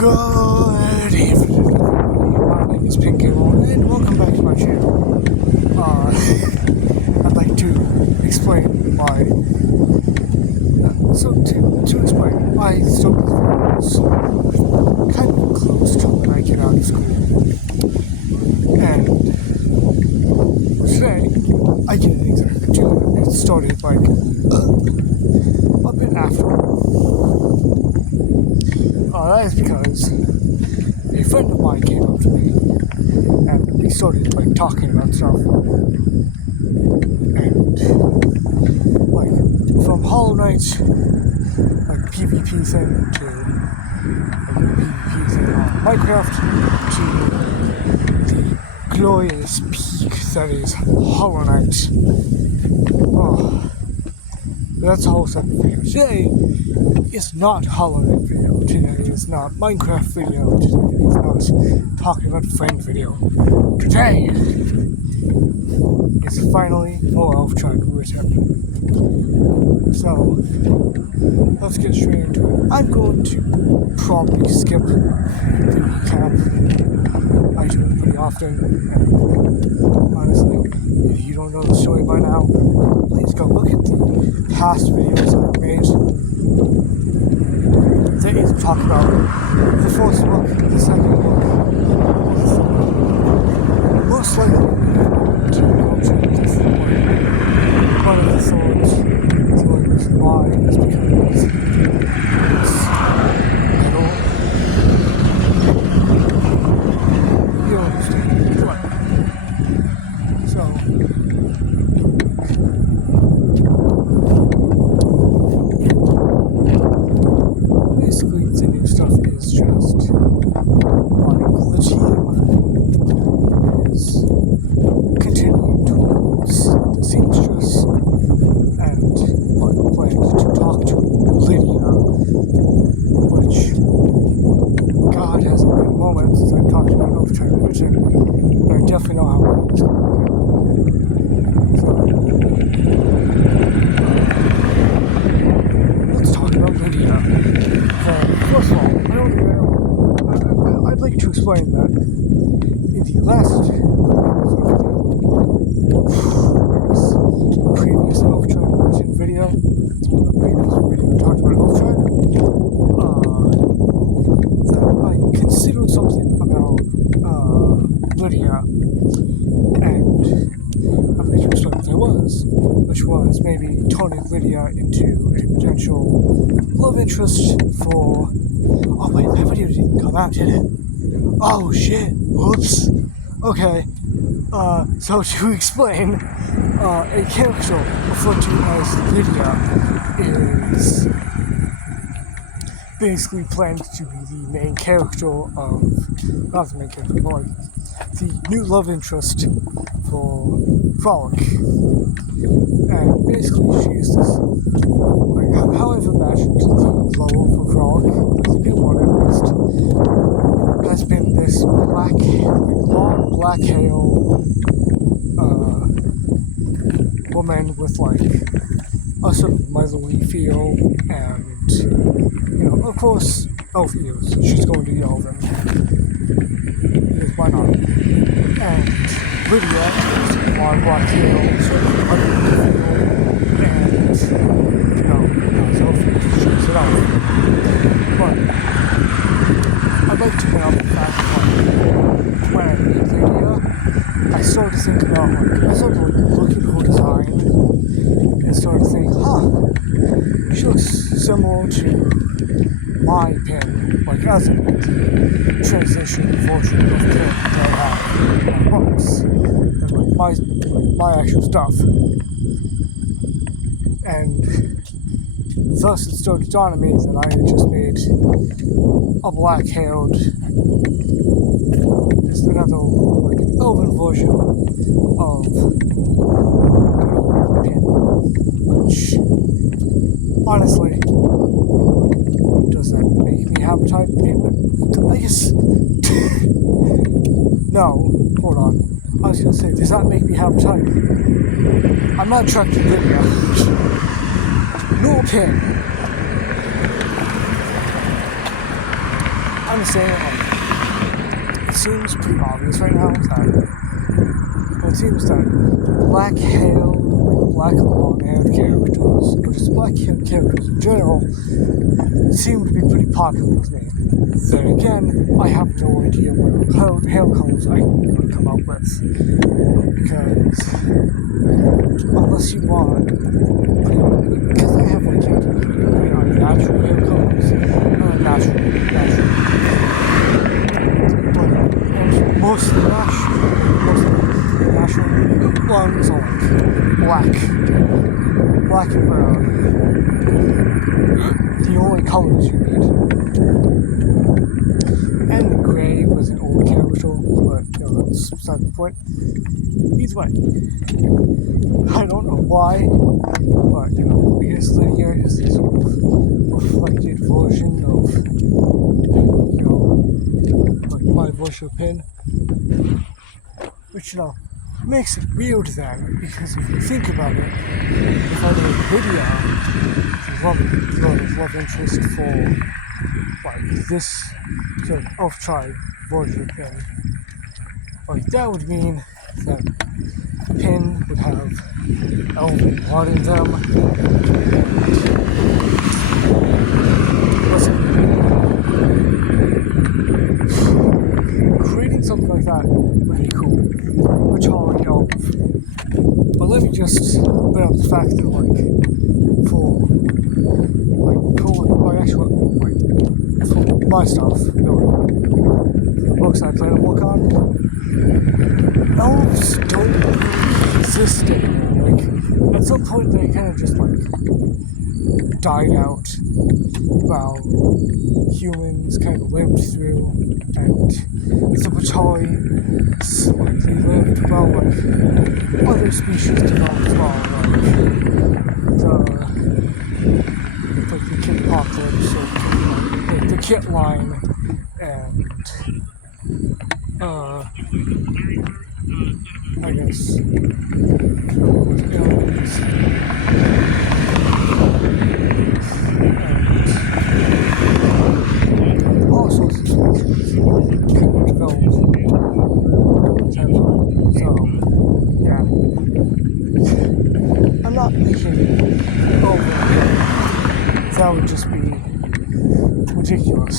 Good evening, everybody. My name is Pink Cable, and welcome back to my channel. I'd like to explain why. To explain, I started kind of close to when I get out of school. And today, I didn't exactly do it. It started like a bit after. That is because a friend of mine came up to me and we started like talking about stuff. And like from Hollow Knight, like PvP thing to PvP thing on Minecraft to the glorious peak that is Hollow Knight. Oh, that's a whole separate video. Today is not Hollow Knight video. Today is not Minecraft video. Today is not talking about friend video. Today is finally more Elftribe return. So let's get straight into it. I'm going to probably skip the recap. I do it pretty often. And honestly, if you don't know the story by now, please go look at the past videos I've made. They either talk about the first book, the second book, or the third book. Most likely, to go to the third one. One of the thorns, the only reason why is because it's metal. You understand. Right. So, basically, the new stuff is just like the team is continuing towards the seamstress and planned to talk to Lydia, which God hasn't been a moment since I've talked about Elftribe Religion, but I definitely know how it's going to go. So let's talk about Lydia. First of all, I don't even know. I'd like to explain that in the last previous Elftribe version video, talked about Elftribe, that I considered something about Lydia, and I'd like to explain what that was, which was maybe turning Lydia into a potential love interest for... Oh wait, that video didn't come out, did it? Oh shit, whoops. Okay, so to explain, a character referred to as Lydia is basically planned to be the main character of, not the main character, but like the new love interest for Frolic. And basically she is this, like how I've imagined the love for Frolic, the new one at least, has been this black, like long black hair, woman with like a sort of motherly feel, and you know, of course, elf ears. She's going to be elven. Because why not? And Lydia is long black hair, sort of motherly feel, and you know, has elf ears. She's an elf. But I'd like to point out the fact that when I meet Lydia, I started to think about, like, I started to look at her design and started to think, she looks similar to my pin, like as in the transition version of pin that I have in my books, and like my actual stuff. And thus it started to dawn on me that I had just made a black-haired, just another like elven version of Pin, which honestly, does that make me have a type? I guess no, hold on. I was gonna say, does that make me have a type? I'm not attracted to Lydia. No Pin. I'm just saying, like, it seems pretty obvious right now that it seems that black hair, black long-haired characters, or just black-haired characters in general, seem to be pretty popular with me. Then again, I have no idea what hair colors I can come up with, because unless you want, because I have like natural hair colors, natural, but most of the natural ones are like black and brown. The only colors you need. And gray was an old character, but that's beside the point. Either way, I don't know why, but because Lydia is this sort of reflected version of like my virtual pin, which makes it weird then, because if you think about it, if I made a video love interest for like this sort of elf-tribe version pin, like that would mean that the pin would have elven blood in them. Listen, creating something like that would be cool, which already elf. But let me just bring up the fact that for my stuff, the books I plan to work on, elves don't really exist anymore. Like, at some point they kind of just died out while humans kind of lived through, and the Pachali slightly lived while other species developed as well, the Kit Apocalypse, or the Kit line, and I guess aliens, and all sorts of species kind of developed so yeah, I'm not making that would just be ridiculous.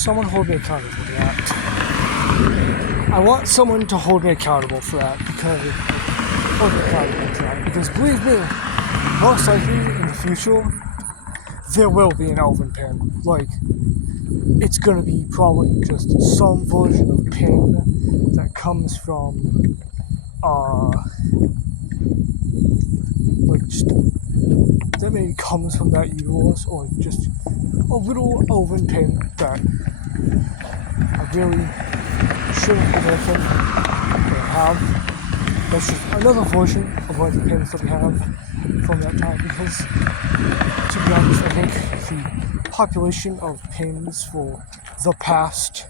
Someone hold me accountable for that. I want someone to hold me accountable for that, because believe me, most likely in the future there will be an elven pin. Like, it's gonna be probably just some version of pin that comes from that maybe comes from that universe, or just a little elven pin that I really shouldn't be making or have. That's just another version of one of the pins that we have from that time, because to be honest, I think the population of pins for the past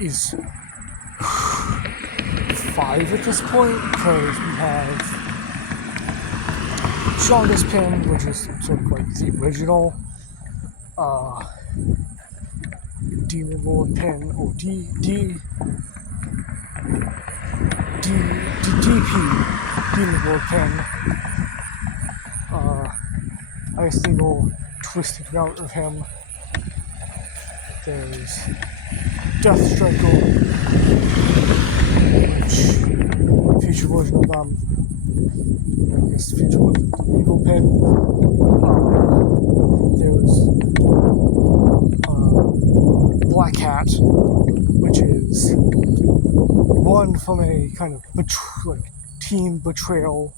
is 5 at this point, because we have strongest pin, which is sort of like the original Demon Lord pin, or DP Demon Lord pin. I guess the little twisted route of him. There's Death Striker, which future version of I guess the future version of the Evil Pin. There's Black Hat, which is one from a kind of team betrayal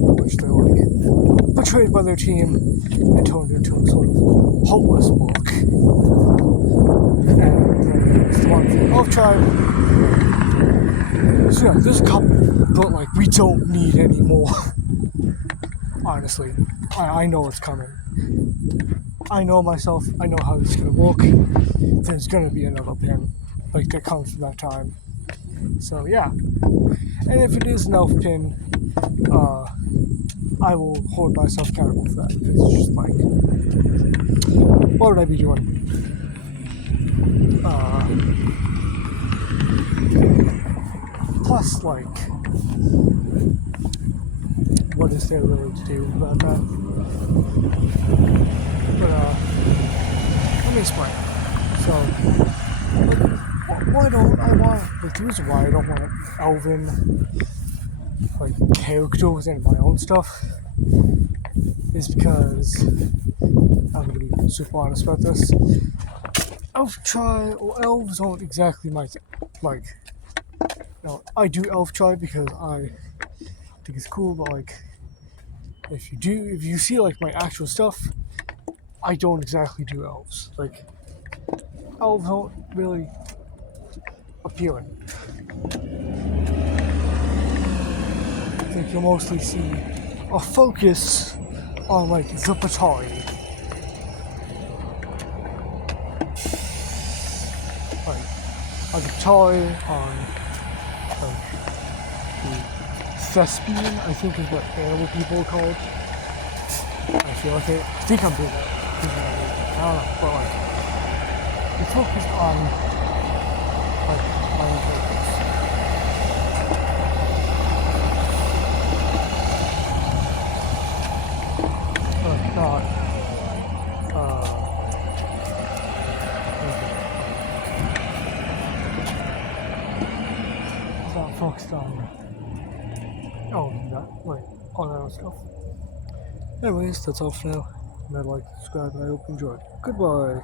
which they're betrayed by their team and turned into a sort of hopeless book. And then there's the one from Elf Tribe. So yeah, there's a couple, but we don't need any more. Honestly, I know it's coming. I know myself, I know how it's gonna work. There's gonna be another pin that comes from that time. So yeah. And if it is an elf pin, I will hold myself accountable for that because it's just like, what would I be doing? Plus, like, what is there really to do about that? But let me explain. So, why don't I want? Like, the reason why I don't want Elven like characters in my own stuff is because I'm gonna be super honest about this. Elves aren't exactly my like. I do elf try because I think it's cool, but like, if you see like my actual stuff, I don't exactly do elves. Like, elves aren't really appealing. I think you'll mostly see a focus on like the Patari. Like a Patari on like the Thespian, I think is what animal people are called. I feel like I think I'm doing that. I don't know, but like it's focused on like my own characters. But not it's not focused on all that other stuff. Anyways, that's all for now. And I'd like to subscribe and I hope you enjoyed. Goodbye.